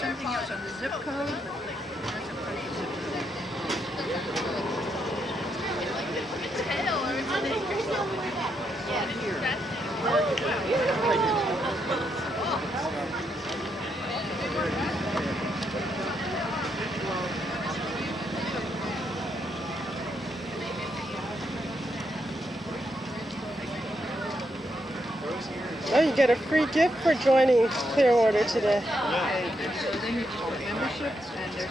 Something else on the zip code. Oh, you get a free gift for joining Clearwater today. Yeah. So then you just put memberships and there's...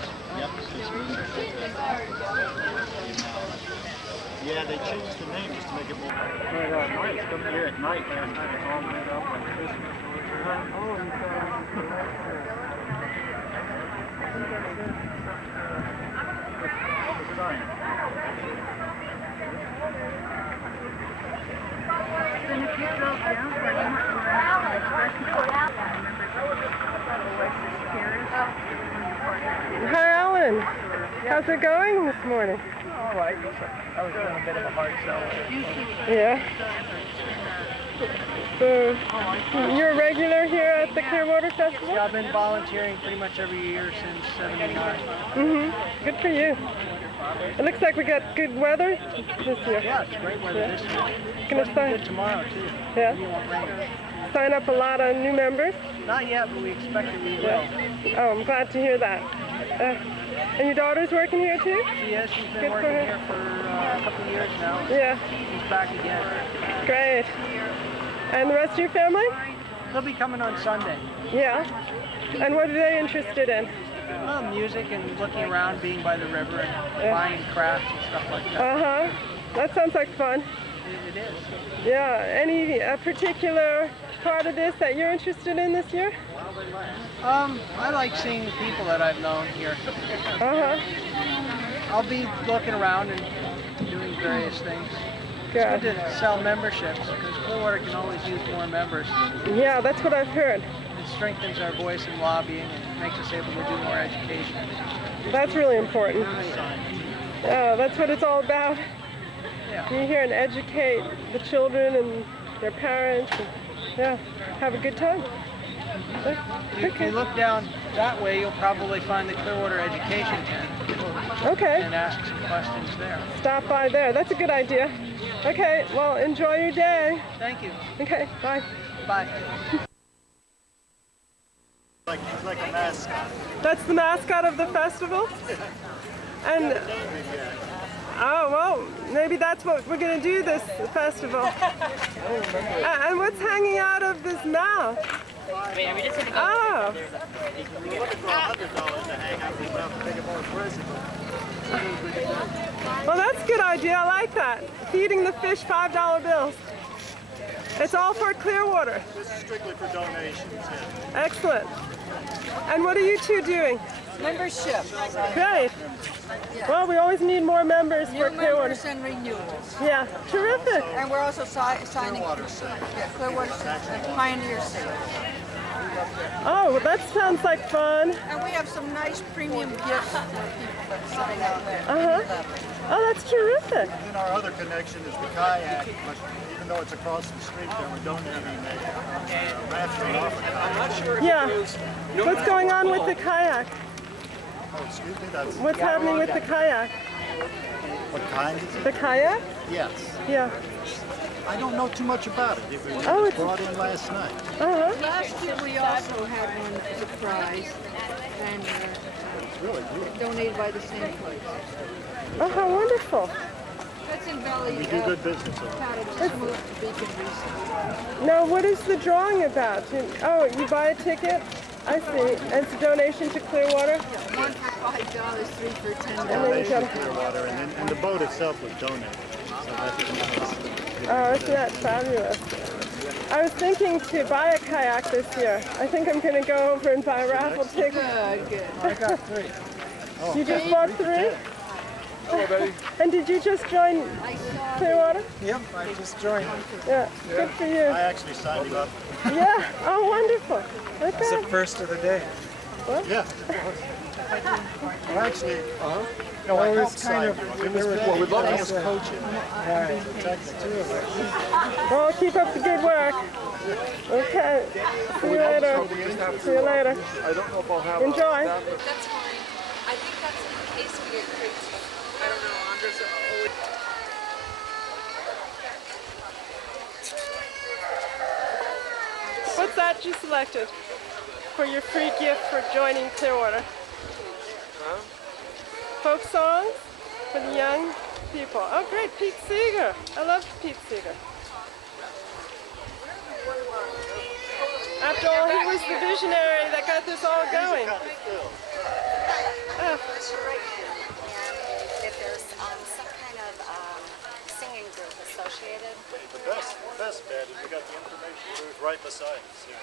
Yeah, they changed the name just to make it more... Nights, come here at night last night. It's all lit up like Christmas. Then if you drove down for a month, Hi, Alan. How's it going this morning? All right. I was doing a bit of a hard sell. Yeah. So, you're a regular here at the Clearwater Festival? Yeah, I've been volunteering pretty much every year since '79. Mm-hmm. Good for you. It looks like we got good weather this year. Yeah, it's great weather this year. Gonna It's sign. good tomorrow too. Yeah. You won't rain. Sign up a lot of new members. Not yet, but we expect that we will. Oh, I'm glad to hear that. And your daughter's working here too? She is. She's been Good for working her. here for a couple of years now. Yeah. She's back again. Great. And the rest of your family? They'll be coming on Sunday. Yeah. And what are they interested in? Music and looking around, being by the river, and buying crafts and stuff like that. Uh-huh. That sounds like fun. It is. Yeah. Any particular part of this that you're interested in this year? I like seeing the people that I've known here. Uh-huh. I'll be looking around and doing various things. Good. It's good to sell memberships because Clearwater can always use more members. Yeah, that's what I've heard. It strengthens our voice in lobbying and makes us able to do more education. That's really important. That's what it's all about. Yeah. You're here and educate the children and their parents. And, yeah, have a good time. If you look down that way, you'll probably find the Clearwater Education Tent. Okay. And ask some questions there. Stop by there. That's a good idea. Okay, well, enjoy your day. Thank you. Okay, bye. Bye. It's like a mascot. That's the mascot of the festival? And, oh, well, maybe that's what we're going to do this festival. And what's hanging out of his mouth? Oh. Well, that's a good idea. I like that. Feeding the fish $5 bills. It's all for Clearwater. This is strictly for donations. Yeah. Excellent. And what are you two doing? Membership. Great. Well, we always need more members for New Clearwater. members and renewals. Yeah, terrific. And we're also signing Clearwater Pioneer Sale. Oh, well, that sounds like fun. And we have some nice premium gifts for people that sign up there. Uh-huh. Oh, that's terrific. And our other connection is the kayak, but even though it's across the street there, we're donating a rafting off of it. I'm not sure. Yeah. What's going on with the kayak? Oh, excuse me, that's... What's happening with the kayak? What kind is it? The kayak? Yes. Yeah. I don't know too much about it. It was Oh, it's brought in last night. uh-huh. Last year we also had one as a prize, and It's really beautiful. donated by the same place. Oh, how wonderful. That's in Valley. We do good business over there. Had it just moved to Beacon recently. Now, what is the drawing about? Oh, you buy a ticket? I see. And it's a donation to Clearwater? One for $5, three for $10. And then you Donation got to Clearwater, and the boat itself was donated. So that's oh, isn't that fabulous? I was thinking to buy a kayak this year. I think I'm going to go over and buy a raffle ticket. Good, good. I got 3. You just bought 3? And did you just join Clearwater? Yep, I just joined. Yeah, good for you. I actually signed him up. Yeah, oh, wonderful. It's Okay. the first of the day. Yeah. Well, actually, no, Well, I it was helped sign kind you of- up. It was well, we'd love I to was say. coaching. Right. That's the 2 of us. Well, keep up the good work. Okay. See you later. See you later. I don't know if I'll have Enjoy. That's fine. I think that's in case we get crazy. I don't know. I'm just always... What's that you selected for your free gift for joining Clearwater? Folk songs for the young people. Oh, great, Pete Seeger. I love Pete Seeger. After all, he was the visionary that got this all going. If there's some kind of singing group associated. The best bet is we got the information booth right beside us here.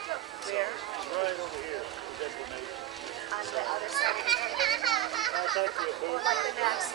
Where? Right over here, the information. On the other side of the building. That's actually a booth. Like the next.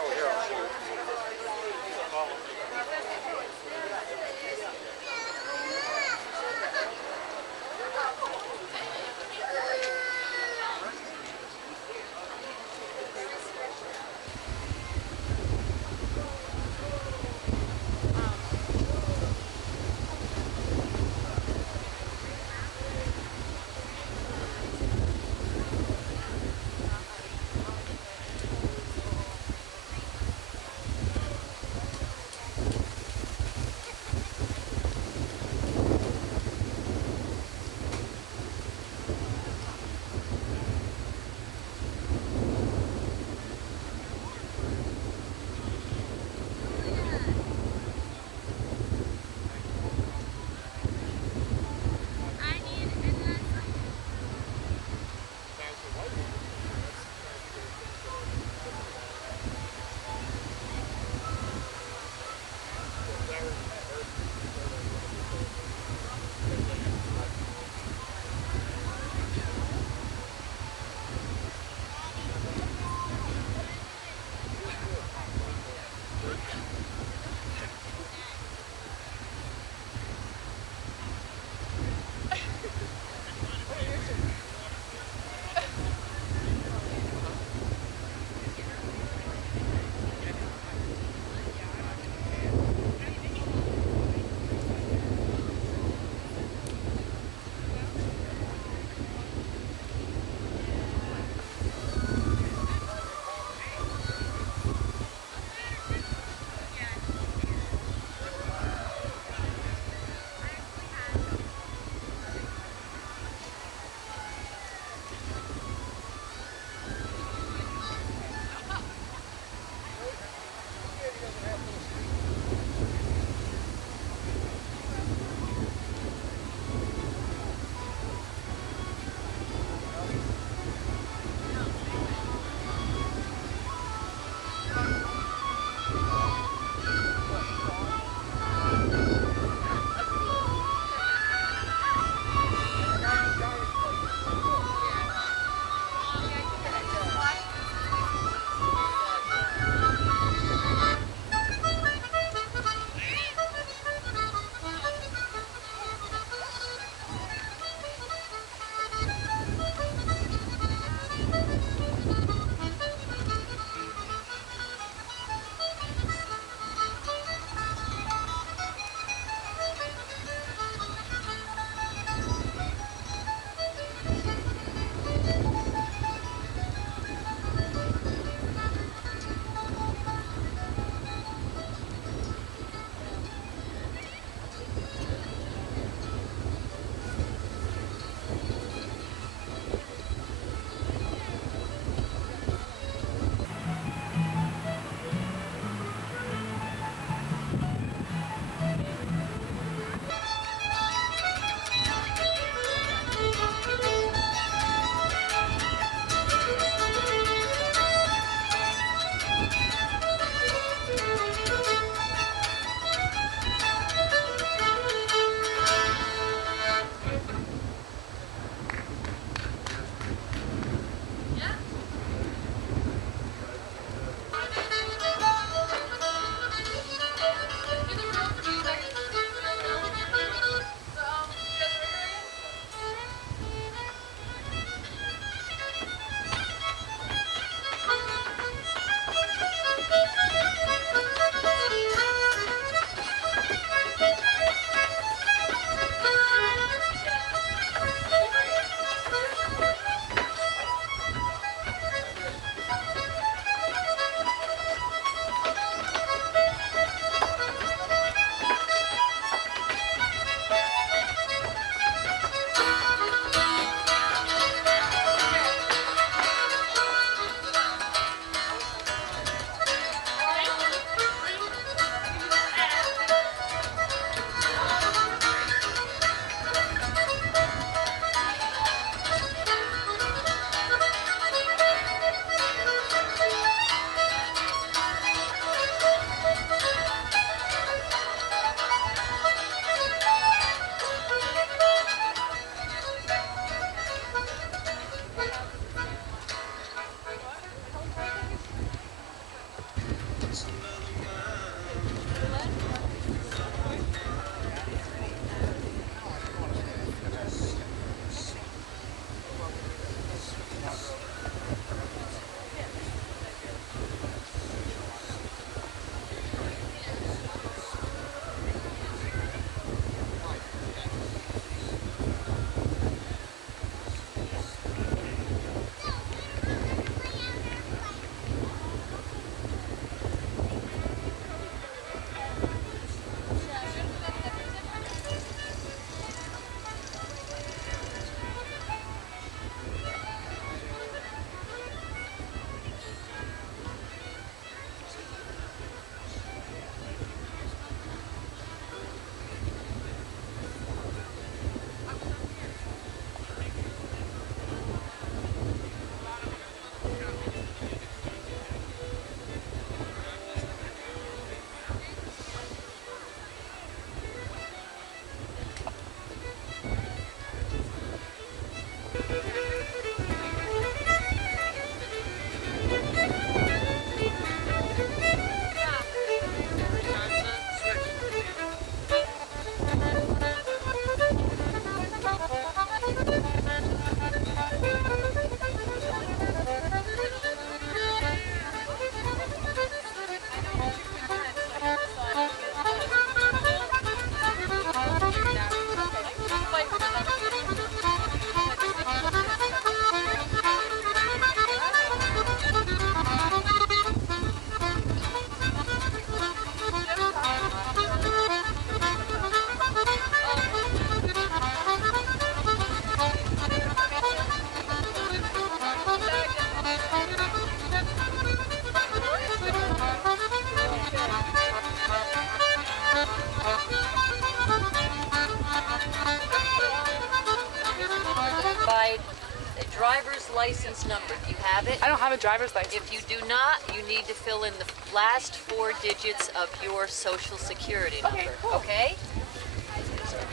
license number. Do you have it? I don't have a driver's license. If you do not, you need to fill in the last 4 digits of your social security number. Okay, cool. Okay?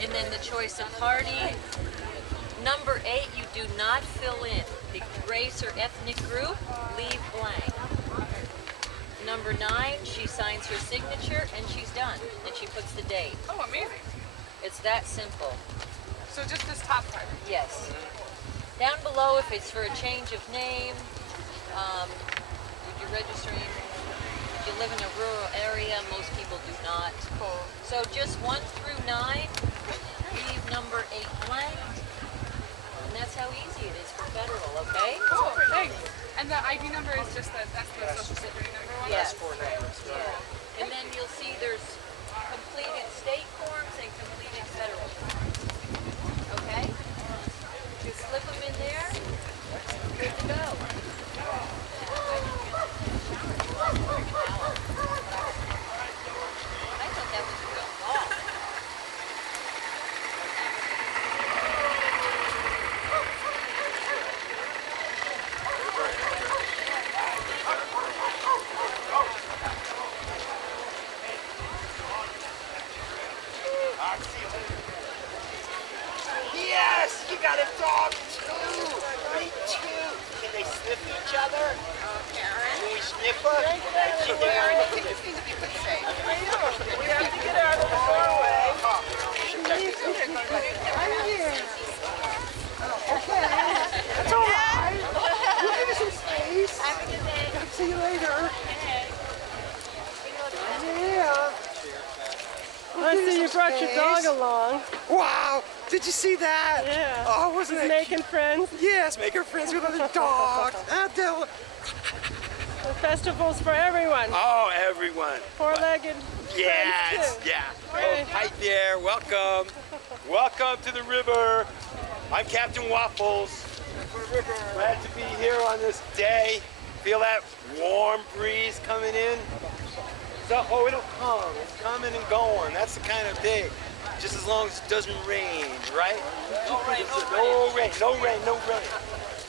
And then the choice of party. Number 8, you do not fill in. The race or ethnic group, leave blank. Number 9, she signs her signature and she's done. And she puts the date. Oh, amazing. It's that simple. So just this top part. Yes. Down below, if it's for a change of name, you're registering. If you live in a rural area, most people do not. Cool. So just 1 through 9, leave number 8 blank. And that's how easy it is for federal, okay? Cool, thanks. And the ID number is just that's the social security number one? Yes. Yeah. And then you'll see there's completed state forms and completed federal forms. Okay? Just slip them in there. Good to go. I thought that was a real ball. Yes, you got a dog too. Me too. Can they sniff each other? Can we sniff her? She Karen, I think this needs to be put safe. We have to get out of the doorway. I'm here. Okay. That's all right. We'll give you some space. Have a good day. See you later. Yeah. I see you brought your dog along. Wow, did you see that? Yeah. Oh, wasn't He's it making friends. Yes, making friends with other dogs. The festival's for everyone. Oh, everyone. Four-legged Yes, friends too. yeah. Right. Oh, hi there, welcome. Welcome to the river. I'm Captain Waffles. Glad to be here on this day. Feel that warm breeze coming in? So, oh, it'll come. It's coming and going. That's the kind of day. Just as long as it doesn't rain, right? No rain, no rain. No rain, no rain.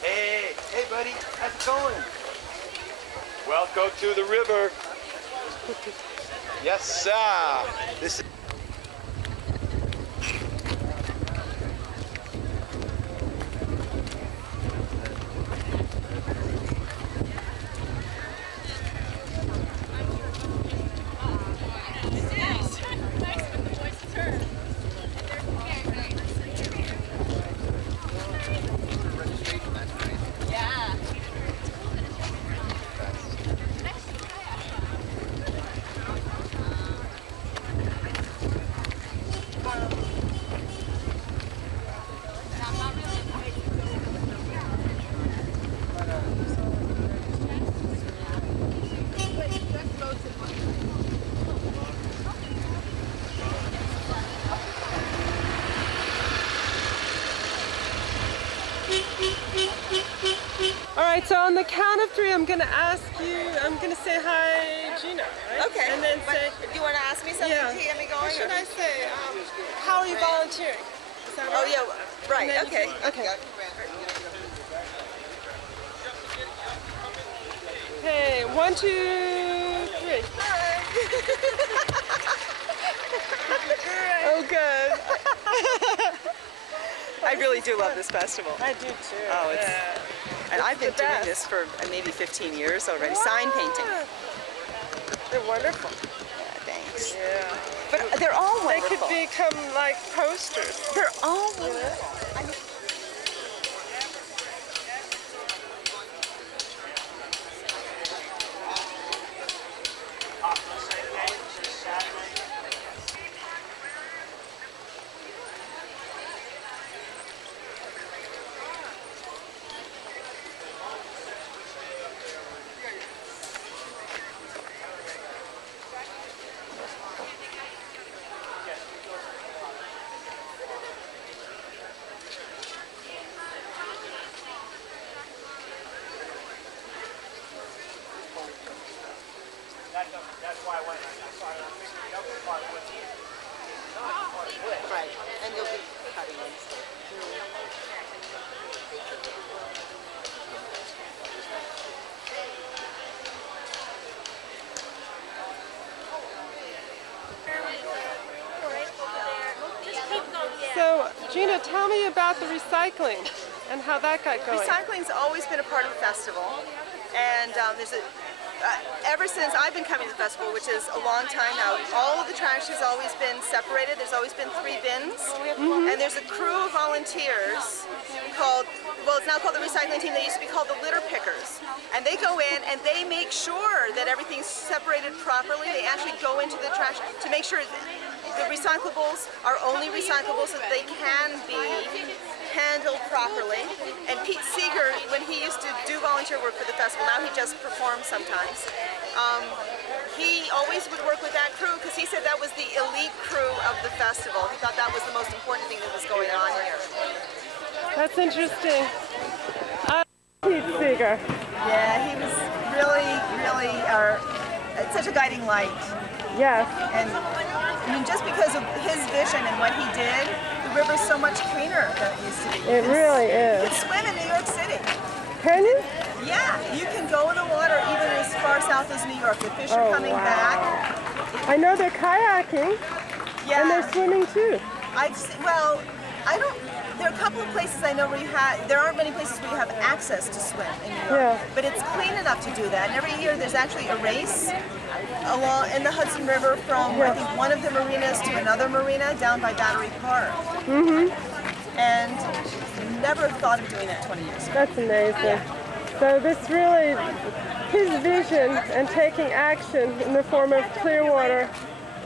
Hey, hey, buddy. How's it going? Welcome to the river. Yes, sir. This is All right, so on the count of 3, I'm going to ask you, I'm going to say hi, Gina, right? Okay. And then But say, do you want to ask me something Yeah. to get me going? what should I say? How are you volunteering? Is that Oh, right? yeah, right, And then okay. you say- okay. Hey, 1, 2, 3. Oh, good. I really do love this festival. I do too. Oh, it's, yeah. and I've been the doing best. this for maybe 15 years already. Sign painting. They're wonderful. Yeah, thanks. Yeah. But they're all They wonderful. could become like posters. They're all wonderful. That's why I went. I saw it. I figured the other part would be not part of wood. Right, and you'll be cutting them. tell me about the recycling and how that got going. Recycling's always been a part of the festival, and there's a ever since I've been coming to the festival, which is a long time now, all of the trash has always been separated. There's always been 3 bins, and there's a crew of volunteers called, well, it's now called the recycling team. They used to be called the litter pickers, and they go in and they make sure that everything's separated properly. They actually go into the trash to make sure the recyclables are only recyclables so that they can be handled properly. And Pete Seeger, when he used to do volunteer work for the festival, now he just performs sometimes, he always would work with that crew because he said that was the elite crew of the festival. He thought that was the most important thing that was going on here. That's interesting. Pete Seeger. Yeah, he was really such a guiding light. Yes. And I mean, just because of his vision and what he did, the river's so much cleaner than it used to be. It really is. You can swim in New York City. Can you? Yeah, you can go in the water even as far south as New York. The fish are coming back. I know they're kayaking. Yeah. And they're swimming too. There are a couple of places I know where there aren't many places where you have access to swim in New York. Yeah. But it's clean enough to do that. And every year there's actually a race along in the Hudson River from I think one of the marinas to another marina down by Battery Park. And never thought of doing that 20 years ago. That's amazing. So this really, his vision and taking action in the form of Clearwater,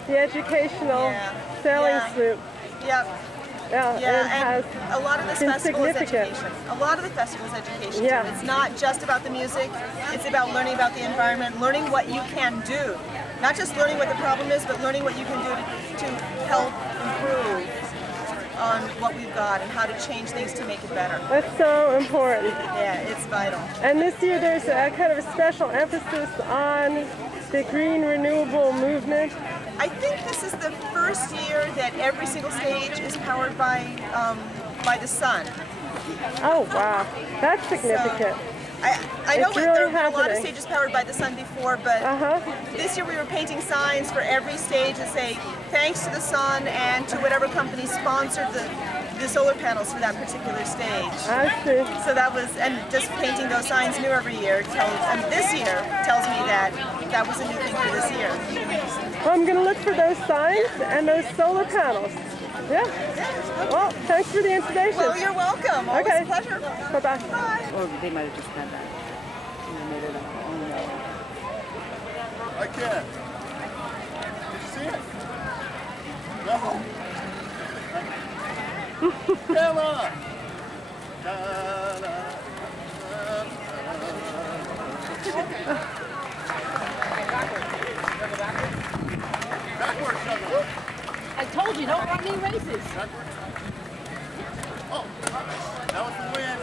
the educational sailing sloop. Yep. Yeah, and a lot of this festival is education. A lot of the festival is education too. It's not just about the music, it's about learning about the environment, learning what you can do. Not just learning what the problem is, but learning what you can do to help improve on what we've got and how to change things to make it better. That's so important. Yeah, it's vital. And this year there's a kind of a special emphasis on the green renewable movement. I think this is the first year that every single stage is powered by the sun. Oh wow, that's significant. So, I know really there were a lot of stages powered by the sun before, but this year we were painting signs for every stage that say thanks to the sun and to whatever company sponsored the solar panels for that particular stage. I see. So that was, and just painting those signs new every year this year tells me that that was a new thing for this year. Well, I'm going to look for those signs and those solar panels. Yeah. Well, thanks for the information. Well, you're welcome. Always a pleasure. Bye-bye. Bye. Or they might have just had that. And they made it up. I can. Did you see it? No. Come on. I told you, don't run any races. Oh, that was the win.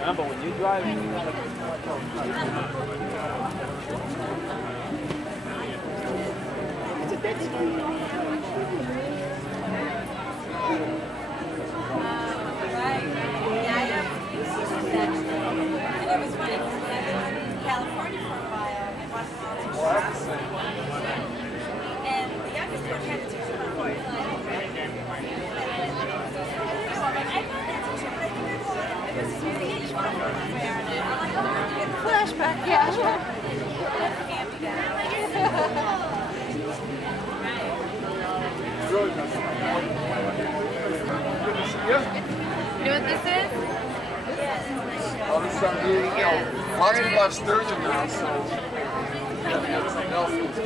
Remember, when you drive, It's a dead street. flashback, yeah. You know what this is? All this stuff, you know, lots of people have sturgeon now, so everything else is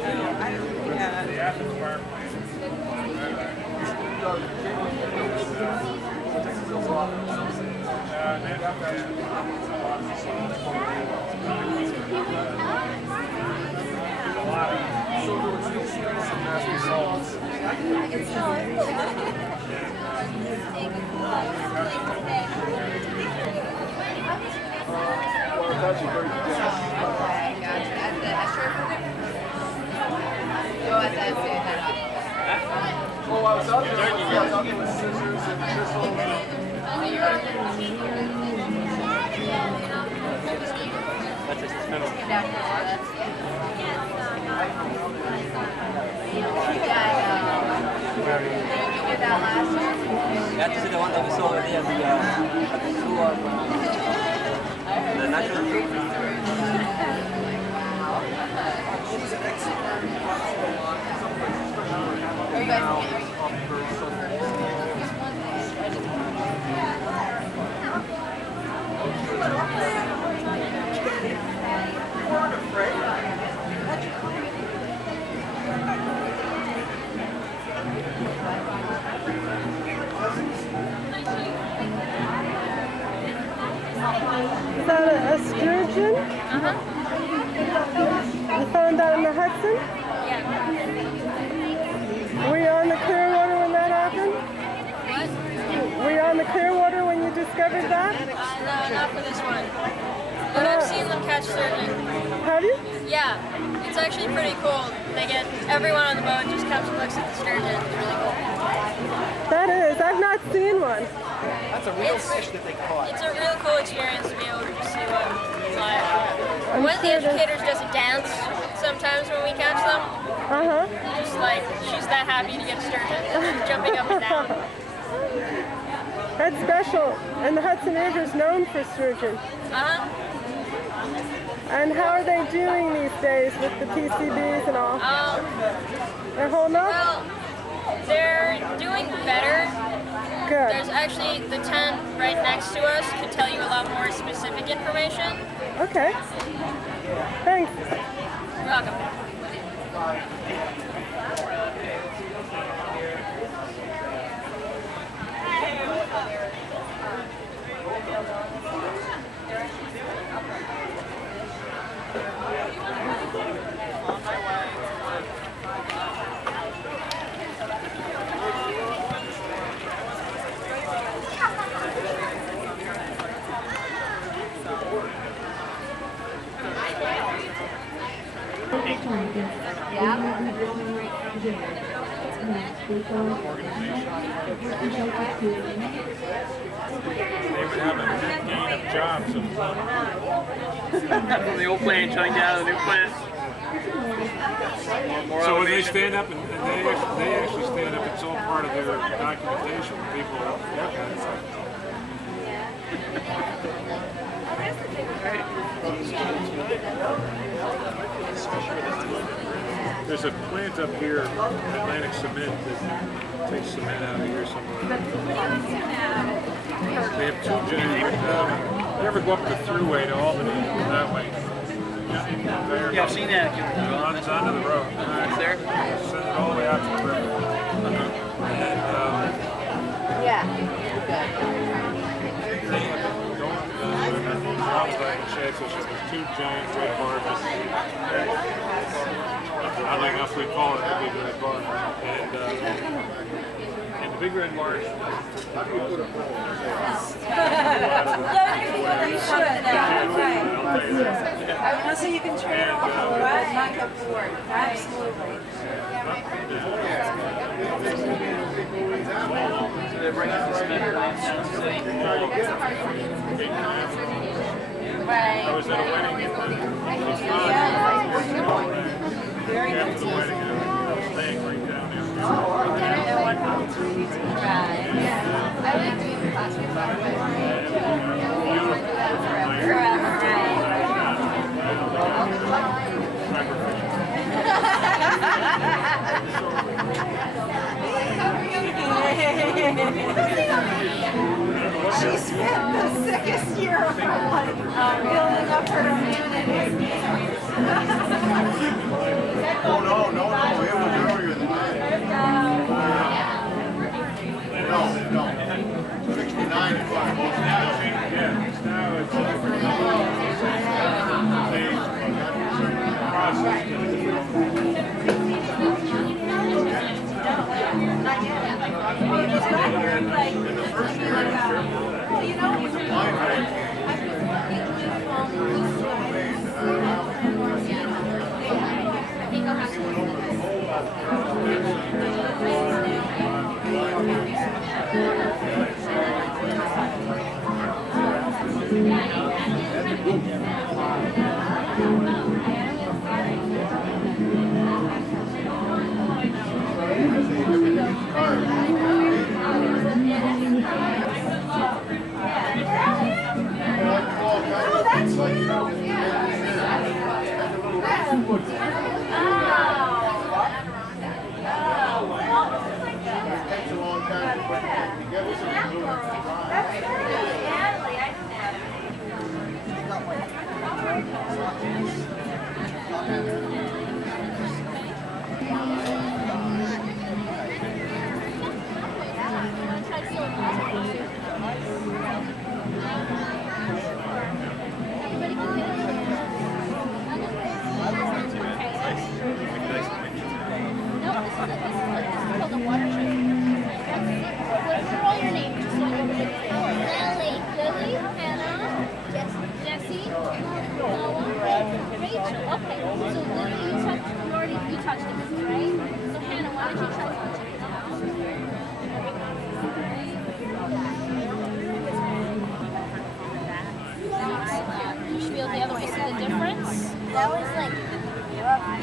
A lot of nasty salts. Well, it's actually very dense. Oh, I was out there. I was out there with scissors and chisels. That's just his middle. Yeah, this is the one that we saw over there at the zoo of the National Zoo. Is that a sturgeon? Uh-huh. You found that in the Hudson? Yeah. Were you on the Clearwater when that happened? What? Were you on the Clearwater when you discovered that? No, not for this one. But I've seen them catch sturgeon. Have you? Yeah. It's actually pretty cool. They get everyone on the boat just comes and looks at the sturgeon. It's really cool. That is. I've not seen one. That's a real fish that they caught. It's a real cool experience to be able to see what it's like. One of the sure that- educators does a dance sometimes when we catch them. Uh-huh. Just like, she's that happy to get a sturgeon. Jumping up and down. That's special. And the Hudson River is known for sturgeon. Uh-huh. And how are they doing these days with the PCBs and all? They're holding up? Well, they're doing better. Good. There's actually the tent right next to us could tell you a lot more specific information. Okay. Thanks. You're welcome. They would have a net gain of jobs. From the old plant, shutting down the new plant. So when they stand up and they actually stand up, it's all part of their documentation. People look at it. There's a plant up here, Atlantic Cement, that takes cement out of here somewhere. They have two giant. You ever go up the thruway to Albany that way? Yeah, I've seen that. It runs onto the road. It's there? Send it all the way out to the river. And Yeah. there's two giant red barges. Oddly enough, we call it the big red barge. And the big red barge. So you can turn it off a little bit, not get bored. Absolutely. So they're bringing the cement plants down to the city. I was at a wedding in the Very after good. the wedding, and I was staying right down there. She spent the sickest year of her life building up her immunity. Oh, no, it was earlier than that. No. 69 is fine. Now it's process.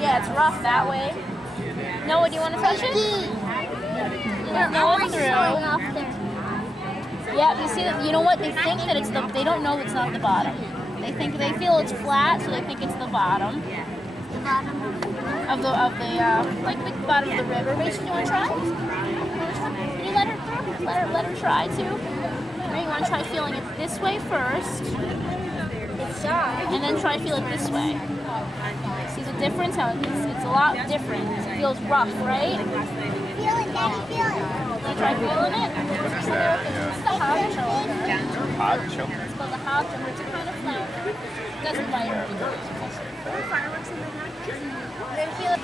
Yeah, it's rough that way. Noah, do you want to touch it? Noah through. Yeah, you see that? You know what? They think that it's the. They don't know it's not the bottom. They feel it's flat, so they think it's the bottom. Of the like the bottom of the river. Rachel, do you want to try? Can you let her through? Let her try too. Right, you want to try feeling it this way first, and then try to feel it this way. See the difference? How it's a lot different. It feels rough, right? Feel it, Daddy, feel it. You try feeling it? What is that? It's the hog choker. Hot choker. It's called the hog choker. It's a kind of flower. It doesn't bite her. Fireworks in the night. They feel it.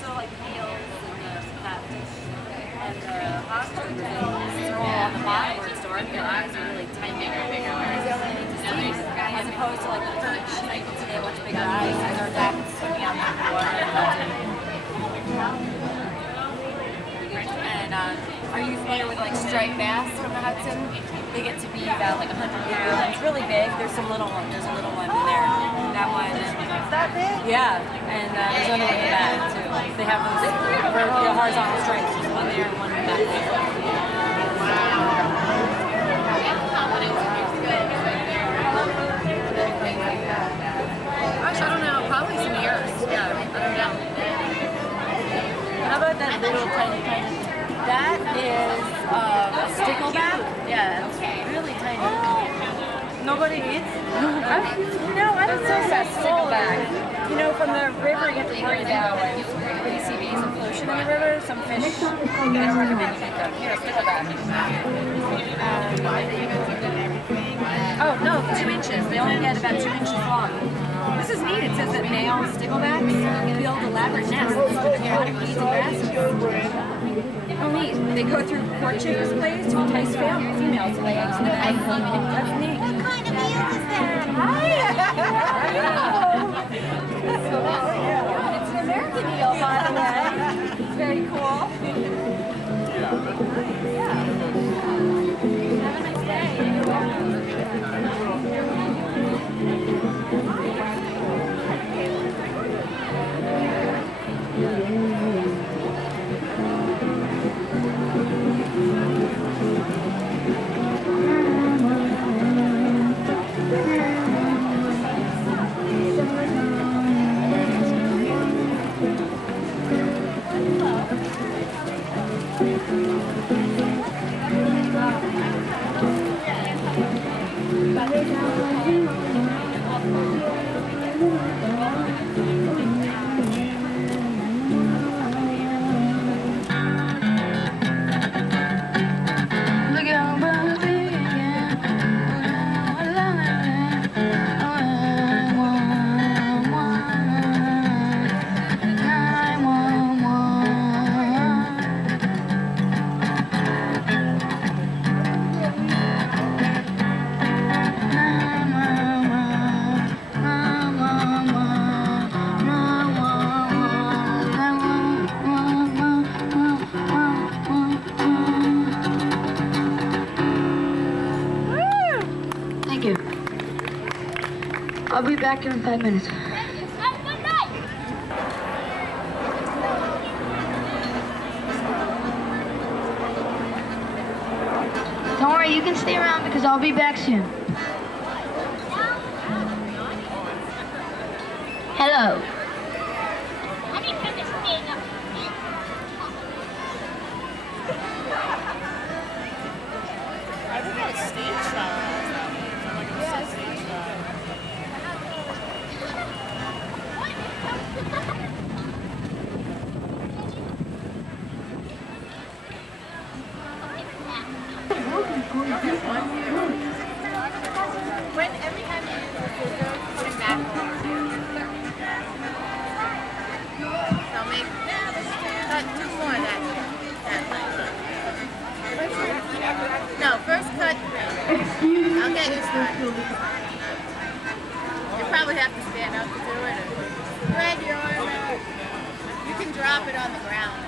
So like meals and the catfish and the hostel are all on the bottom where it's dark. Their eyes are really tiny, bigger. As opposed to like the perch, they have much bigger eyes. They're dolphins swimming out in the water. And are you familiar with like striped bass from the Hudson? They get to be about like 100 pounds. It's really big. There's a little one in there. That one. Is that big? Yeah, and there's another one in the back too. They have those horizontal stripes. There's one there and one in the back there. Gosh, I don't know. Probably some years. Yeah, I don't know. How about that little tiny? That is a stickleback. Yeah, it's really tiny. Nobody eats? No, I don't know about stickleback. You know, from the river you have to worry about PCBs and pollution in the river. Some fish I don't recommend you take them. Here, stickleback. Oh, no, 2 inches. They only get about 2 inches long. This is neat. It says that male sticklebacks build elaborate nests in aquatic weeds and grasses. Oh, neat. They go through courtship displays to entice females to lay eggs in the nest. That's neat. What kind of eel is that? It's an American eel, by the way. It's very cool. Have a nice day. back here in 5 minutes. Don't worry, you can stay around because I'll be back soon. Hello. I think that was stage shot. Like a stage shot. When every time you use the scissors, put it back on. So make cut 2 more that night. No, first cut 3. I'll get you started. You probably have to stand up to do it. Or spread your arm out. You can drop it on the ground.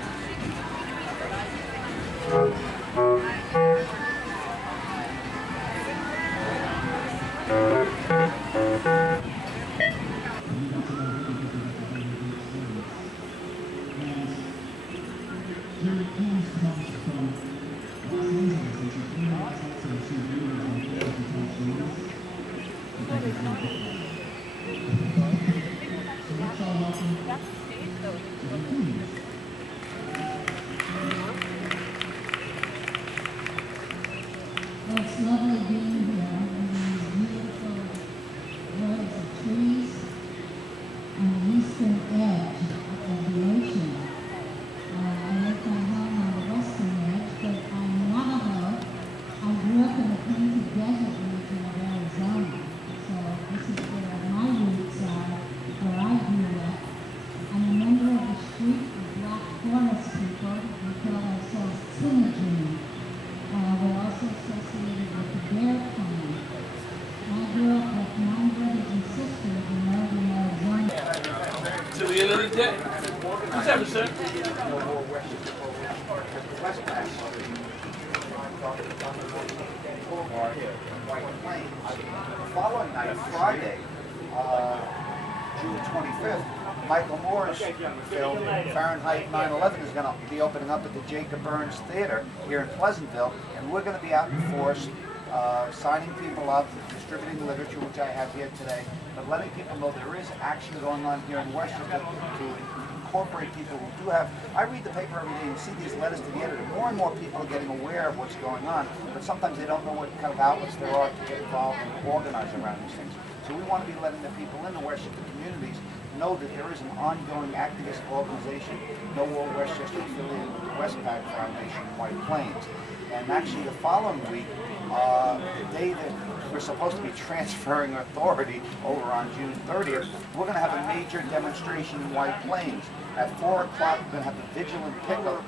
It's lovely being here in these beautiful groves of trees on the eastern edge of the ocean. I live my home on the western edge, but I'm Navajo. I grew up in the Painted Desert region of Arizona, so this is where my roots are, where I grew up. I'm a member of the Street of Black Forest people. We call ourselves Tsinajin. We're also associated with the Bear Clan. I grew up with 9 brothers and sisters in northern Arizona. Till the end of the day. What's happening, sir? The following night, Friday, June 25th, Michael Moore's film Fahrenheit 9/11 is going to be opening up at the Jacob Burns Theater here in Pleasantville, and we're going to be out in force signing people up, distributing literature, which I have here today, but letting people know there is action going on here in Westchester to incorporate people who do have. I read the paper every day and see these letters to the editor. More and more people are getting aware of what's going on, but sometimes they don't know what kind of outlets there are to get involved and organize around these things. So we want to be letting the people in the Westchester communities know that there is an ongoing activist organization, No War Westchester, affiliated with the Westpac Foundation in White Plains. And actually the following week, the day that we're supposed to be transferring authority over on June 30th, we're going to have a major demonstration in White Plains. At 4 o'clock, we're going to have the vigilant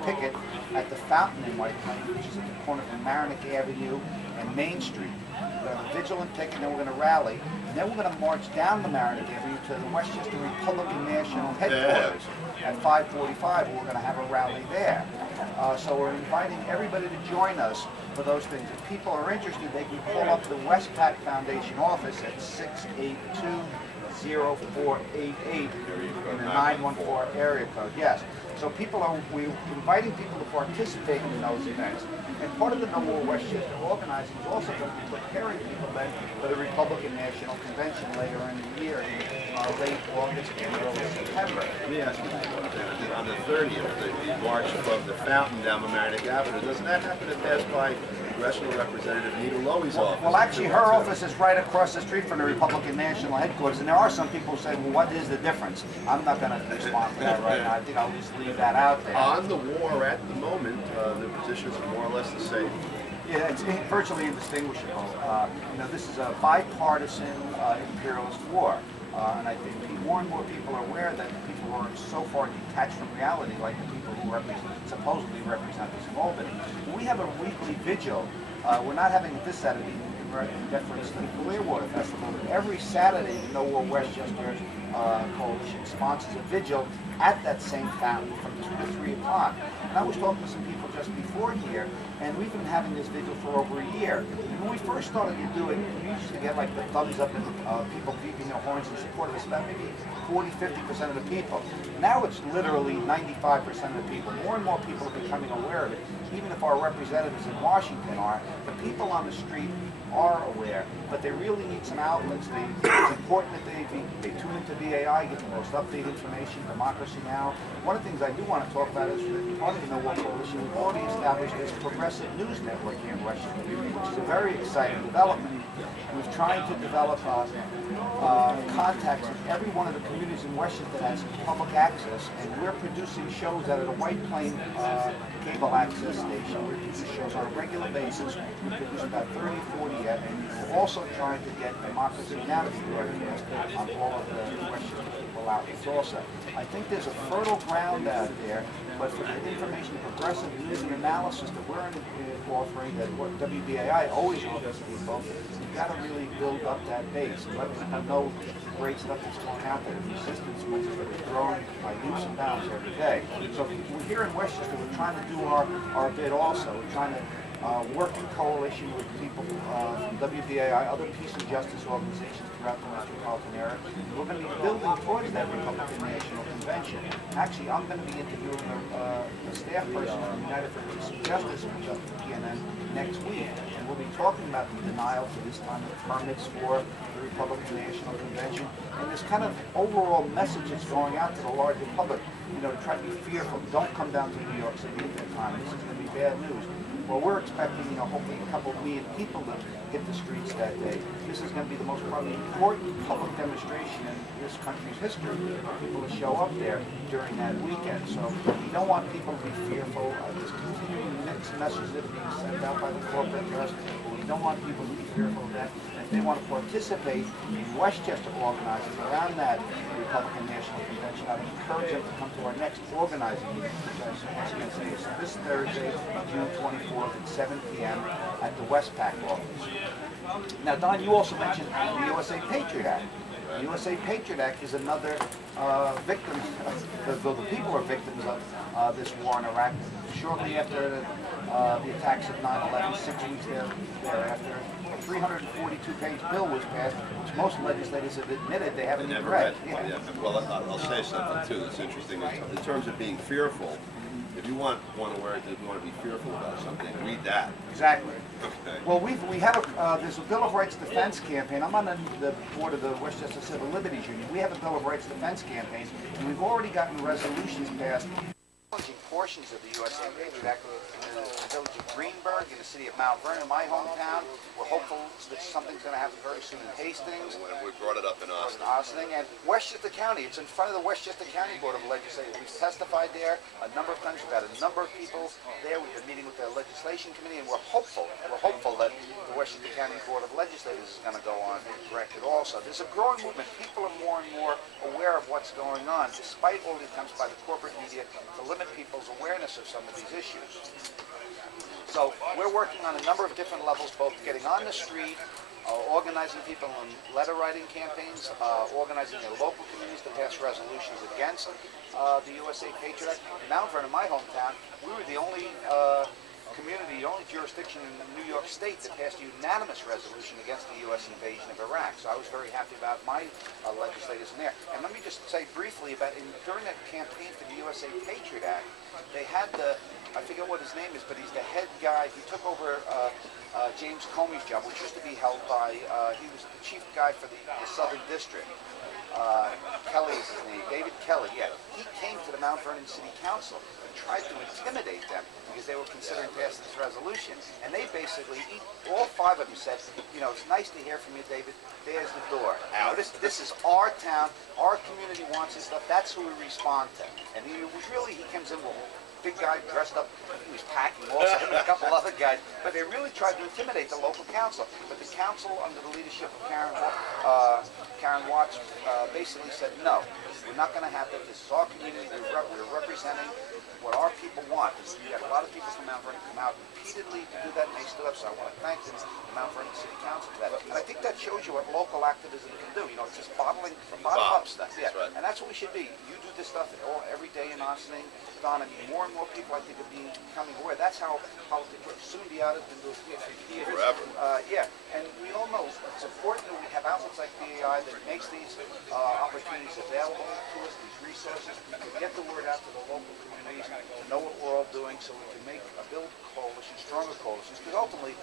picket at the fountain in White Plains, which is at the corner of Mamaroneck Avenue and Main Street. We're going to have a vigilant picket, and then we're going to rally. And then we're going to march down the Mamaroneck Avenue to the Westchester Republican National Headquarters at 5:45. We're going to have a rally there. So we're inviting everybody to join us for those things. If people are interested, they can call up the Westpac Foundation office at 682-0488 in the 914 area code. Yes. So we're inviting people to participate in those events. And part of the No War Westchester organizing is also going to be preparing people then for the Republican National Convention later in the year in late August and early September. Let me ask you on the 30th, the march from the fountain down Mamaroneck Avenue, doesn't that happen to pass by Congressional Representative Nita Lowey's office? Well, actually, her office is right across the street from the Republican National Headquarters, and there are some people who say, well, what is the difference? I'm not going to respond to that right now. I think I'll just leave that out there. On the war at the moment, the positions are more or less the same. Yeah, it's virtually indistinguishable. This is a bipartisan imperialist war. And I think more and more people are aware that the people who are so far detached from reality, like the people who supposedly represent us in Albany. We have a weekly vigil. We're not having it this Saturday in deference to the CLEARWATER Festival, but every Saturday the No War Westchester Coalition sponsors a vigil at that same fountain from 2 to 3 o'clock. And I was talking to some people just before here, and we've been having this vigil for over a year. And when we first started to do it, we used to get like the thumbs up and people beeping their horns in support of us, about maybe 40–50% of the people. Now it's literally 95% of the people. More and more people are becoming aware of it. Even if our representatives in Washington are, the people on the street are aware, but they really need some outlets. It's important that they tune into BAI, get the most updated information, Democracy Now! One of the things I do want to talk about is that part of the No War Coalition, we've already established this progressive news network here in Westchester, which is a very exciting development. We've tried to develop contacts with every one of the communities in Westchester that has public access, and we're producing shows out of the White Plain cable access station. We produce shows on a regular basis. We produce about 30, 40 yet, and we're also trying to get Democracy Now! To be broadcast on all of the Westchester people outlets also. I think there's a fertile ground out there, but for the information, progressive news and analysis that we're offering, that what WBAI always offers people, you've got to really build up that base and let people know the great stuff that's going out there, the resistance movements that are growing by leaps and bounds every day. So we're here in Westchester, we're trying to do our bit also. We're trying to work in coalition with people from WBAI, other peace and justice organizations throughout the metropolitan area. We're going to be building towards that Republican National Convention. Actually, I'm going to be interviewing a staff person from United for Peace and Justice, who's up to PNN next week, and we'll be talking about the denial for this time of permits for the Republican National Convention, and this kind of overall message that's going out to the larger public, you know, to try to be fearful. Don't come down to New York City at that time. This is going to be bad news. Well, we're expecting, you know, hopefully a couple of million people to hit the streets that day. This is going to be the most probably important public demonstration in this country's history for people to show up there during that weekend. So we don't want people to be fearful of this continuing mixed messages that are being sent out by the corporate press. We don't want people to be fearful of that. And if they want to participate in Westchester organizing around that Republican National Convention, I'd encourage them to come to our next organizing meeting, which I was going to say is this Thursday, June 24th at 7 p.m. at the Westpac office. Now, Don, you also mentioned the USA Patriot Act. The USA Patriot Act is another victim, the people are victims of this war in Iraq. Shortly after the attacks of 9/11, 6 weeks thereafter, a 342-page bill was passed, which most legislators have admitted they haven't even read. Yeah. Well, I'll say something too that's interesting. In terms of being fearful, if you want to be fearful about something, read that. Exactly. Okay. Well, we have there's a Bill of Rights defense campaign. I'm on the board of the Westchester Civil Liberties Union. We have a Bill of Rights defense campaign, and we've already gotten resolutions passed challenging portions of the USA Patriot Act in the village of Greenburgh, in the city of Mount Vernon, my hometown. We're hopeful that something's going to happen very soon in Hastings. We brought it up in Austin. And Westchester County. It's in front of the Westchester County Board of Legislators. We've testified there a number of times. We've had a number of people there. We've been meeting with the legislation committee, and we're hopeful that the Westchester County Board of Legislators is going to go on and correct it also. There's a growing movement. People are more and more aware of what's going on, despite all the attempts by the corporate media to limit people's awareness of some of these issues. So we're working on a number of different levels, both getting on the street, organizing people in letter writing campaigns, organizing their local communities to pass resolutions against the USA Patriot Act. In Mount Vernon, my hometown, we were the only community, the only jurisdiction in New York State that passed a unanimous resolution against the U.S. invasion of Iraq. So I was very happy about my legislators in there. And let me just say briefly about during that campaign for the USA Patriot Act, they had I forget what his name is, but he's the head guy. He took over James Comey's job, which used to be held by, he was the chief guy for the Southern District. Kelly is his name, David Kelly, yeah. He came to the Mount Vernon City Council and tried to intimidate them because they were considering passing this resolution. And they basically, all five of them said, you know, it's nice to hear from you, David. There's the door. Now, this is our town. Our community wants this stuff. That's who we respond to. And he comes in with big guy dressed up, he was packing also, him and a couple other guys, but they really tried to intimidate the local council. But the council, under the leadership of Karen Watts, basically said, no, We're not going to have that. This is our community. We're representing what our people want. We got a lot of people from Mount Vernon come out repeatedly to do that, and they stood up. So I want to thank them, the Mount Vernon City Council for that. And I think that shows you what local activism can do. You know, it's just bottom up stuff. Yeah, That's right. and that's what we should be. You do this stuff every day in Ossining, Don. I mean, more and more people, I think, are becoming aware. That's how politics works. Soon be out has been doing it for years. Forever. Yeah, and we all know it's important that we have outlets like BAI that makes these opportunities available to us, these resources, to get the word out to the local communities, to know what we're all doing, so we can build coalitions, stronger coalitions, because ultimately,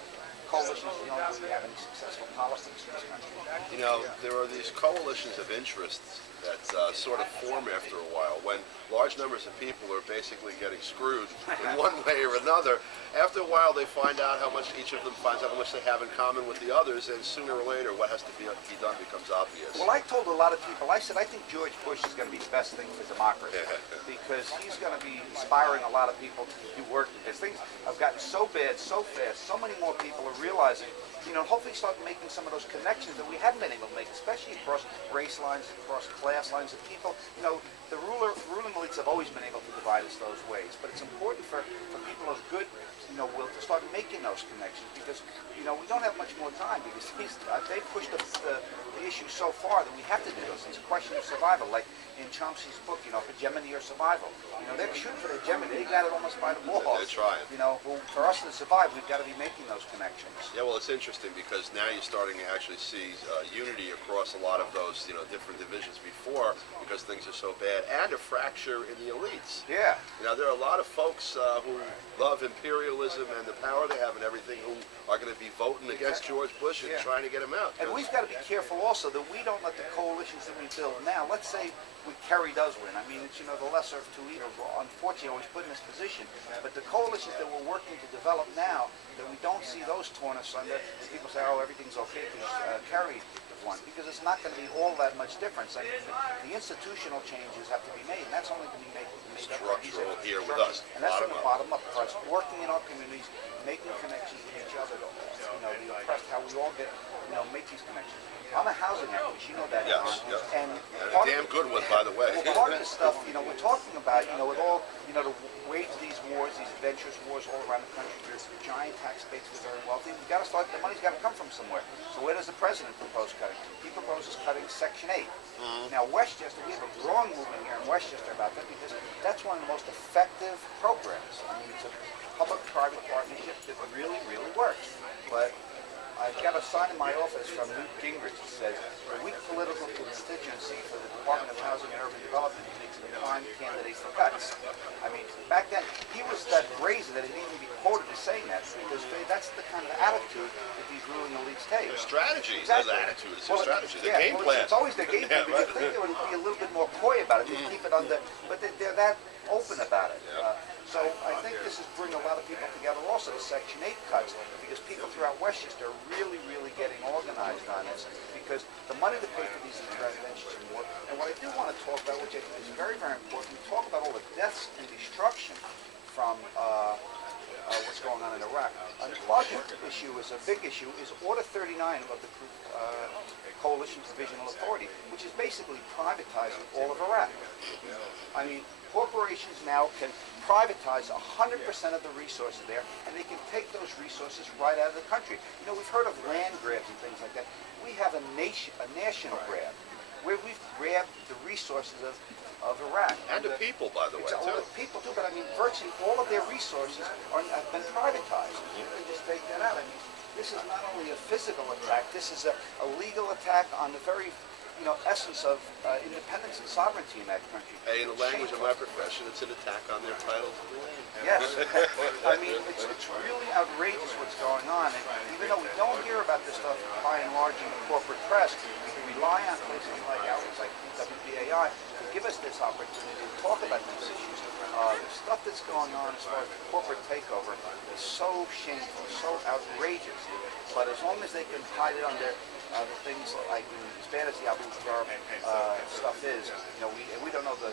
coalitions is the only way we have any successful politics in this country. You know, there are these coalitions of interests that sort of form after a while. When large numbers of people are basically getting screwed in one way or another, after a while they find out how much each of them finds out how much they have in common with the others, and sooner or later what has to be done becomes obvious. Well, I told a lot of people, I said, I think George Bush is going to be the best thing for democracy because he's going to be inspiring a lot of people to do work because things have gotten so bad, so fast, so many more people are realizing, you know, hopefully start making some of those connections that we haven't been able to make, especially across race lines, across class lines of people. You know, the ruling elites have always been able to divide us those ways, but it's important for people of good, you know, will to start making those connections because, you know, we don't have much more time because they've pushed the issue so far that we have to do those. It's a question of survival, like in Chomsky's book, you know, hegemony or survival. You know, they're shooting for the hegemony. They got it almost by the balls. They're trying. You know, well, for us to survive, we've got to be making those connections. Yeah, well, it's interesting because now you're starting to actually see unity across a lot of those, you know, different divisions before because things are so bad, and a fracture in the elites. Yeah. You know, there are a lot of folks who love imperialism and the power they have and everything who are going to be voting against George Bush and trying to get him out. And we've got to be careful also that we don't let the coalitions that we build now, let's say Kerry does win. I mean, it's, you know, the lesser of two evils. We're unfortunately always put in this position. But the coalitions that we're working to develop now, that we don't see those torn asunder, and people say, oh, everything's okay because Kerry won. Because it's not going to be all that much difference. I mean, the institutional changes have to be made, and that's only going to be made structural here with us. And that's from the bottom up for us, working in our communities, making connections with each other, you know, the oppressed, how we all get, you know, make these connections. I'm a housing activist, you know that. Yes, yes. And a damn good one, by the way. Well, part of the stuff, you know, we're talking about, you know, with all, you know, to wage these wars, these adventurous wars all around the country, there's giant tax bases for the very wealthy. We've got to start, the money's got to come from somewhere. So where does the president propose cutting? He proposes cutting Section 8. Now, Westchester, we have a growing movement here in Westchester about that because that's one of the most effective programs. I mean, it's a public-private partnership that really, really works. But I've got a sign in my office from Newt Gingrich that says, a weak political constituency for the Department of Housing and Urban Development makes a prime candidate for cuts. I mean, back then, he was that brazen that he didn't even be quoted as saying that because that's the kind of attitude that these ruling elites take. Their strategy, exactly. their attitude, it's their strategy, their game well, plan. It's always their game plan, but you'd think they would be a little bit more coy about it, to keep it under, but they're that open about it. So I think this is bringing a lot of people together also, the Section 8 cuts, because people throughout Westchester are really, really getting organized on this, because the money to pay for these interventions and more. And what I do want to talk about, which I think is very, very important, we talk about all the deaths and destruction from what's going on in Iraq. A larger issue, is a big issue, is Order 39 of the Coalition Provisional Authority, which is basically privatizing all of Iraq. I mean, corporations now can privatize 100% of the resources there, and they can take those resources right out of the country. You know, we've heard of land grabs and things like that. We have a national grab, where we've grabbed the resources of Iraq. And the people, by the way, too. The people too, but I mean, virtually all of their resources have been privatized. You can just take that out. I mean, this is not only a physical attack, this is a legal attack on the very, you know, essence of independence and sovereignty in that country. Hey, in the language of my profession, it's an attack on their title to the land. Yes. I mean, it's really outrageous what's going on. And even though we don't hear about this stuff by and large in the corporate press, we rely on places like outlets like WBAI to give us this opportunity to talk about these issues. The stuff that's going on as far as the corporate takeover is so shameful, so outrageous. But as long as they can hide it under the things like, as bad as the Abu Ghraib stuff is, you know, we don't know the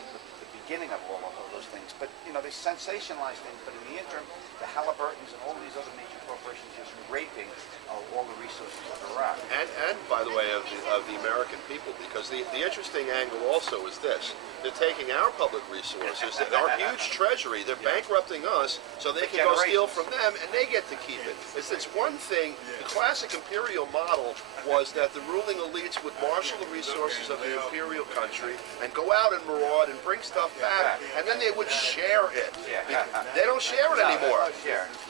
beginning of all of those things. But, you know, they sensationalize things, but in the interim, the Halliburtons and all these other major corporations just raping all the resources of Iraq. And by the way, of the American people, because the interesting angle also is this. They're taking our public resources, our huge treasury, they're bankrupting us so they can go steal from them and they get to keep it. It's one thing, the classic imperial model was that the ruling elites would marshal the resources of the imperial country and go out and maraud and bring stuff back, and then they would share it. They don't share it anymore.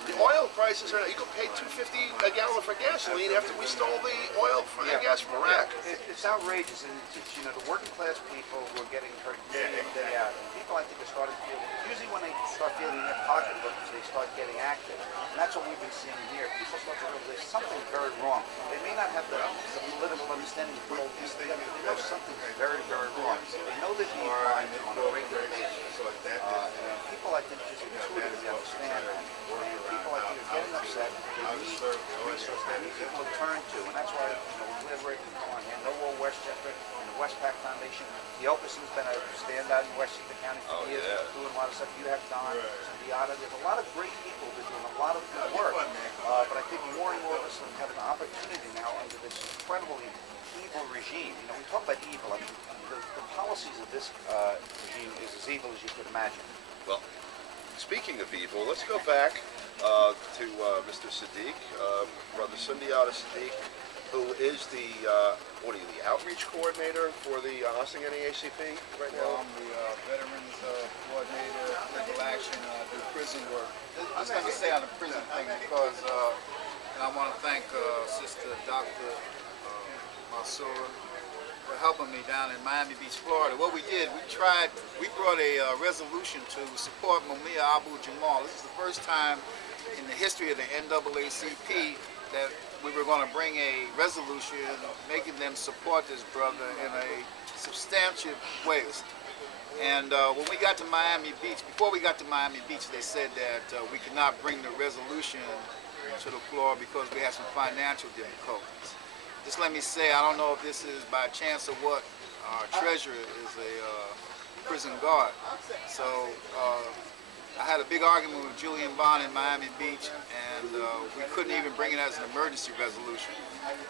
The oil prices are, you could pay $2.50 a gallon for gasoline after we stole the oil and gas from Iraq. It's outrageous, and it's, you know, the working class people who are getting hurt day in, day out. And people, I think, are starting to feel, usually when they start feeling in their pocketbooks, they start getting active. And that's what we've been seeing here. People start to realize there's something very wrong. They may not have the political understanding of all these things, but they know something's very, very wrong. They know they're being fined on a regular basis. And people, I think, just intuitively understand that. People, I think, are getting upset. They need resources. They need people to turn to. And that's why, you know, we live right in the corner here. No War Westchester and the Westpac Foundation. The Okerson's been a standout in Westchester County for years, doing a lot of stuff. You have Don, Sandiata. There's a lot of great people that are doing a lot of good work. But I think more and more of us have an opportunity now under this incredibly evil regime. You know, we talk about evil. I mean, the policies of this regime is as evil as you could imagine. Well, speaking of evil, let's go back to Mr. Sadiq, Brother Sandiata Sadiq, who is the, what are you, the outreach coordinator for the Hustling NAACP right now? Well, I'm the Veterans Coordinator, Legal Action, do prison work. Just let me say on the prison thing because and I want to thank Sister Dr. Mansour for helping me down in Miami Beach, Florida. What we did, we brought a resolution to support Mumia Abu Jamal. This is the first time in the history of the NAACP that we were going to bring a resolution making them support this brother in a substantial way. And when we got to Miami Beach, before we got to Miami Beach, they said that we could not bring the resolution to the floor because we had some financial difficulties. Just let me say, I don't know if this is by chance or what, our treasurer is a prison guard. So I had a big argument with Julian Bond in Miami Beach, and we couldn't even bring it as an emergency resolution.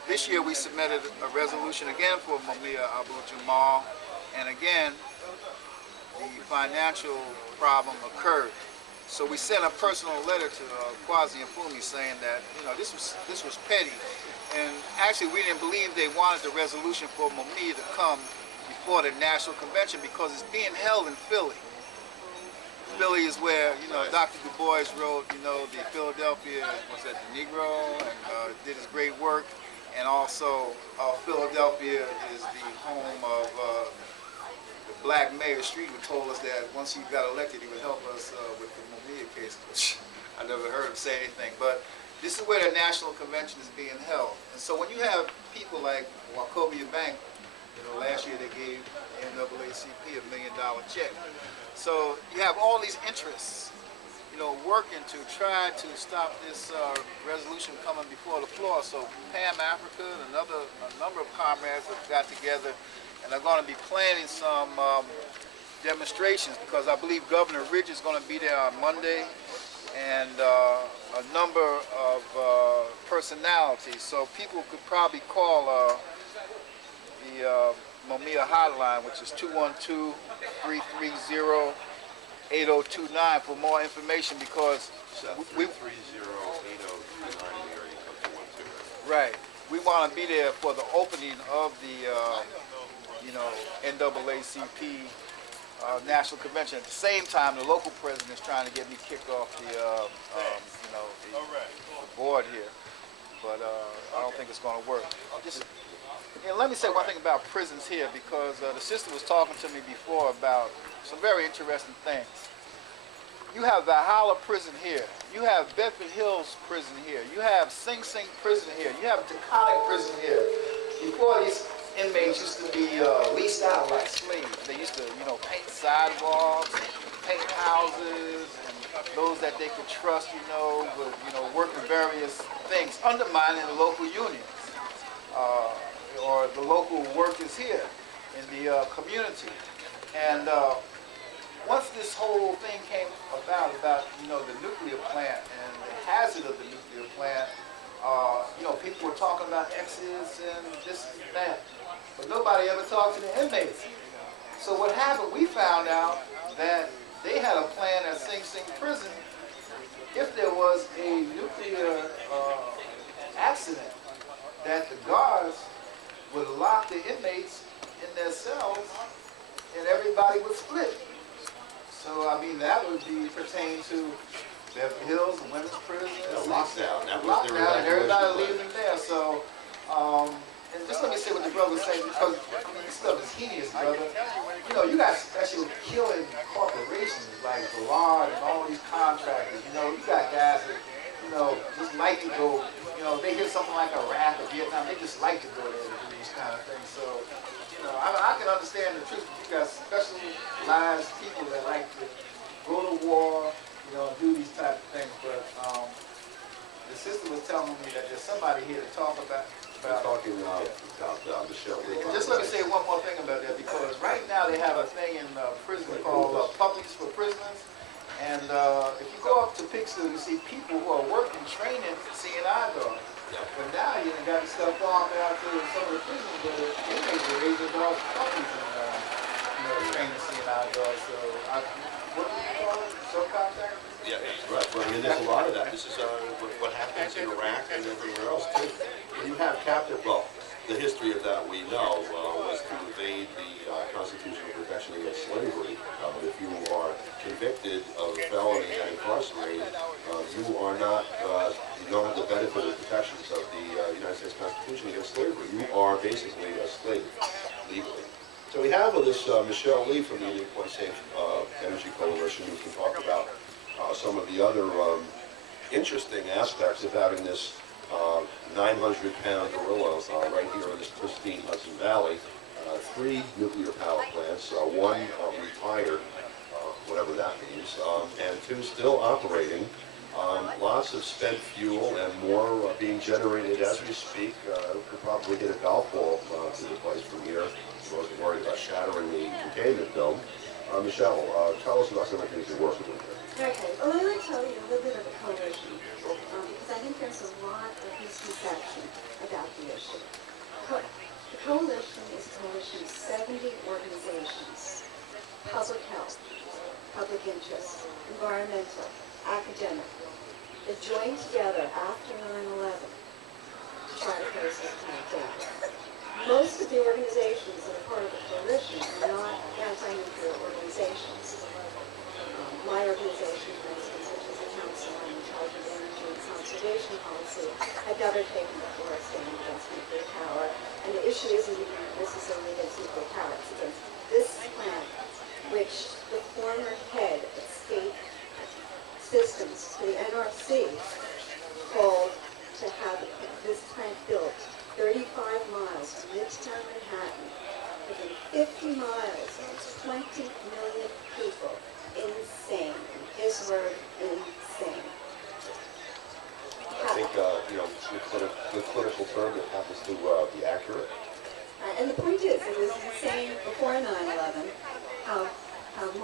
This year we submitted a resolution again for Mumia Abu Jamal, and again the financial problem occurred. So we sent a personal letter to Kwasi Mfumi saying that, you know, this was petty, and actually we didn't believe they wanted the resolution for Mumia to come before the National Convention because it's being held in Philly. Philly is where, you know, Dr. Du Bois wrote, you know, the Philadelphia, what's that, the Negro, and did his great work. And also, Philadelphia is the home of the black mayor Street, who told us that once he got elected, he would help us with the Mumia case, which I never heard him say anything. But this is where the National Convention is being held. And so when you have people like Wachovia Bank, you know, last year they gave NAACP $1 million check. So you have all these interests, you know, working to try to stop this resolution coming before the floor. So Pam Africa and a number of comrades have got together and are going to be planning some demonstrations because I believe Governor Ridge is going to be there on Monday and a number of personalities. So people could probably call the Mumia hotline, which is 212-330-8029 for more information because we 330-8029. right. We want to be there for the opening of the you know, NAACP National Convention. At the same time, the local president is trying to get me kicked off the you know, the board here, but I don't think it's going to work. And let me say one thing about prisons here because the sister was talking to me before about some very interesting things. You have Valhalla Prison here. You have Bedford Hills Prison here. You have Sing Sing Prison here. You have Taconic Prison here. Before these inmates used to be leased out like slaves. They used to, you know, paint sidewalks, paint houses, and those that they could trust, you know, would, you know, work in various things, undermining the local unions. Or the local workers here in the community. And this whole thing came about you know, the nuclear plant and the hazard of the nuclear plant, you know, people were talking about exits and this and that, but nobody ever talked to the inmates. So what happened, we found out that they had a plan at Sing Sing prison. If there was a nuclear accident, that the guards would lock the inmates in their cells and everybody would split. So, I mean, that would be pertain to Beverly Hills and women's prison. Lockdown. That was their Lockdown, and everybody evacuation plan. leaving there. So, and just let me say what the brother said, because I mean, this stuff is hideous, brother. You know, you got special killing corporations like Ballard and all these contractors. You know, you got guys that, you know, just like to go, you know, they hear something like Iraq or Vietnam, they just like to go there to do these kind of things. So, you know, I can understand the truth, but you got specialized people that like to go to war, you know, and do these type of things. But the sister was telling me that there's somebody here to talk about. We're talking about Michelle. And just let me say one more thing about that, because right now they have a thing in prison called Puppies for Prisoners. And if you go up to Pixel, you see people who are working, training CNI dogs. But now you got stuff off out to some of the prisons where the inmates are raising dogs for puppies and you know, training CNI dogs. So what do you call it? Subcontract? Yeah, right. Well, I mean, there's a lot of that. This is what happens in Iraq and everywhere else too. When you have captive, well, the history of that we know was to evade the constitutional protection against slavery. If you are convicted of a felony and incarcerated, you are not, you don't have the benefit of the protections of the United States Constitution against slavery. You are basically a slave legally. So we have this Michelle Lee from the Indian Point Safe Energy Coalition, who can talk about some of the other interesting aspects of having this 900-pound gorilla right here in this pristine Hudson Valley. 3 nuclear power plants, 1 retired, whatever that means, and 2 still operating. Lots of spent fuel and more being generated as we speak. Could probably hit a golf ball to the place from here. I wasn't worried about shattering the containment dome. Michelle, tell us about some of the things you're working with. Okay, well, I'm going to tell you a little bit of the coalition, because I think there's a lot of misconception about the issue. The coalition is a coalition of 70 organizations: public health, public interest, environmental, academic, that joined together after 9/11 to try to close this plant down. Most of the organizations that are part of the coalition are not anti-nuclear organizations. My organization, for instance, which is the Council on Intelligent Energy and Conservation Policy, had never taken before a stand against nuclear power. And the issue isn't even necessarily against nuclear power, it's against this plant, which the former head of state systems to the NRC called to have this plant built 35 miles from Midtown Manhattan, within 50 miles, 20 million people. Insane. His word, insane. I think, you know, the clinical term that happens to be accurate. And the point is, it was insane before 9/11. How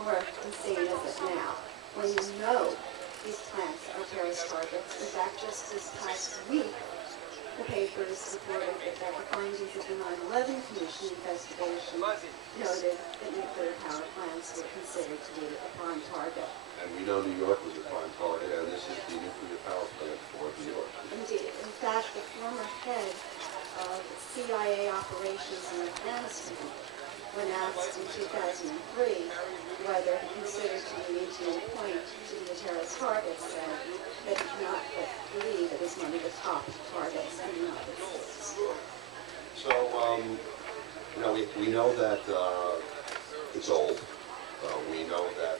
more insane is it now? When you know these plants are terrorist targets. In fact, just this past week, the papers reported that the findings of the 9/11 Commission investigation noted that nuclear power plants were considered to be a prime target. And we know New York was a prime target, and this is the nuclear power plant for New York. Indeed. In fact, the former head of CIA operations in Afghanistan, when asked in 2003 whether he considered Indian Point to be a terrorist target, said that he did not believe it was one of the top targets in the United States. So, you know, we know that it's old. We know that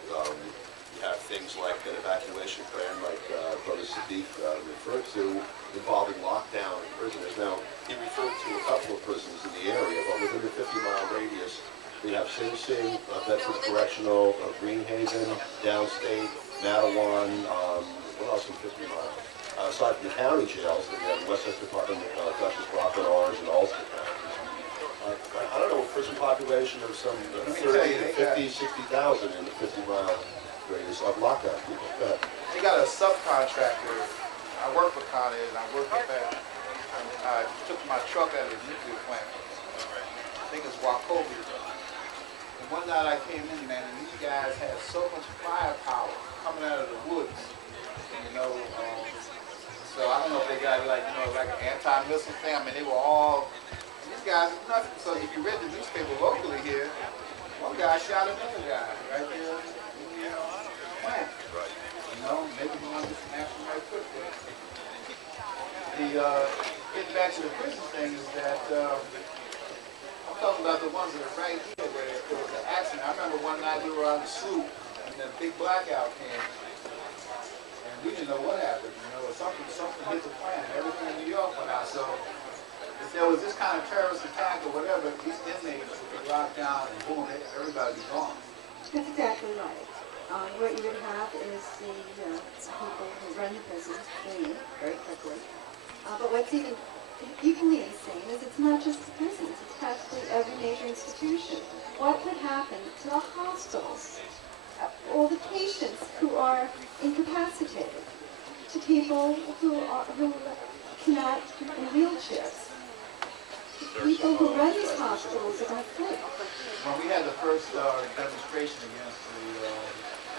you have things like an evacuation plan, like Brother Sadiq referred to, involving lockdown in prisoners. Now, he referred to a couple of prisons in the area, but within the 50-mile radius, we have Sing Sing, Bedford Correctional, Greenhaven, Downstate, Mattawan, what else in 50 miles? Aside from the county jails, we have Westchester Department, Dutchess, Rockland, Orange, and Ulster counties. I don't know, a prison population of some 30, 50, 60,000 in the 50-mile radius of lockout people. Go ahead. They got a subcontractor. I work for Con Ed, and I work at that. I took my truck out of the nuclear plant. I think it's Wachovia. And one night I came in, man, and these guys had so much firepower coming out of the woods. You know, so I don't know if they got like an anti-missile thing. I mean, they were all. These guys are nothing. So if you read the newspaper locally here, one guy shot another guy right there in the plant. Right. You know, maybe he wanted to national right quick. Getting back to the prison thing is that I'm talking about the ones that are right here where there was an accident. I remember one night we were on the sloop and the big blackout came. And we didn't know what happened. You know, something hit the plant. Everything in New York went out. So if there was this kind of terrorist attack or whatever, these inmates would be locked down and boom, everybody would be gone. That's exactly right. What you would have is the people who run the prisons fleeing very quickly. But what's even equally insane is it's not just the prisons, it's practically every major institution. What would happen to the hospitals, all the patients who are incapacitated, to people who cannot, in wheelchairs? People who run these hospitals are going to flee. When we had the first demonstration against the,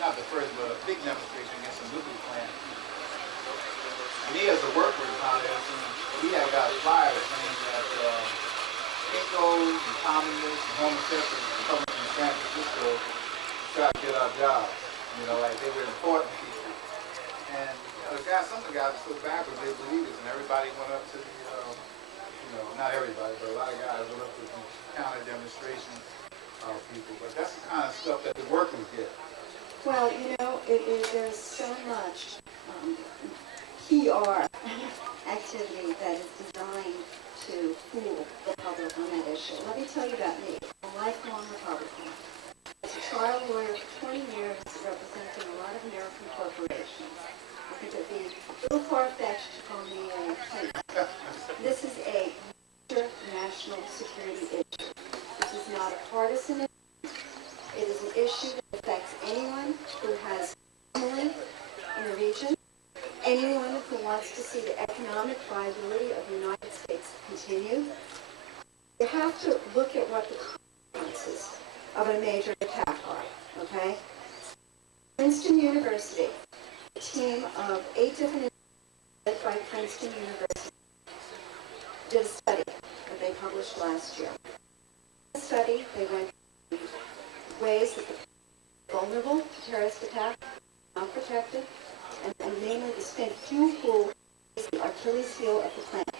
not the first, but a big demonstration against the nuclear plant, me as a worker in Con Ed, we had got fired saying that Kinkos and communists and homosexuals were coming from San Francisco to try to get our jobs. You know, like they were important people. And some of the guys were so backwards, they believed it, and everybody went up to the, not everybody, but a lot of guys went up to the counter demonstration people. But that's the kind of stuff that the workers get. Well, there's so much PR activity that is designed to fool the public on that issue. Let me tell you about me. I'm a lifelong Republican. I was a trial lawyer for 20 years representing a lot of American corporations. I think it would be a little far-fetched to call me a hate. This is a major national security issue. This is not a partisan issue. It is an issue that affects anyone who has family in the region, anyone who wants to see the economic viability of the United States continue. You have to look at what the consequences of a major attack are, okay? Princeton University, a team of 8 different institutions led by Princeton University, did a study that they published last year. In the study, they went through ways that the vulnerable to terrorist attack, not protected, and namely the spent fuel pool is the Achilles heel of the plant.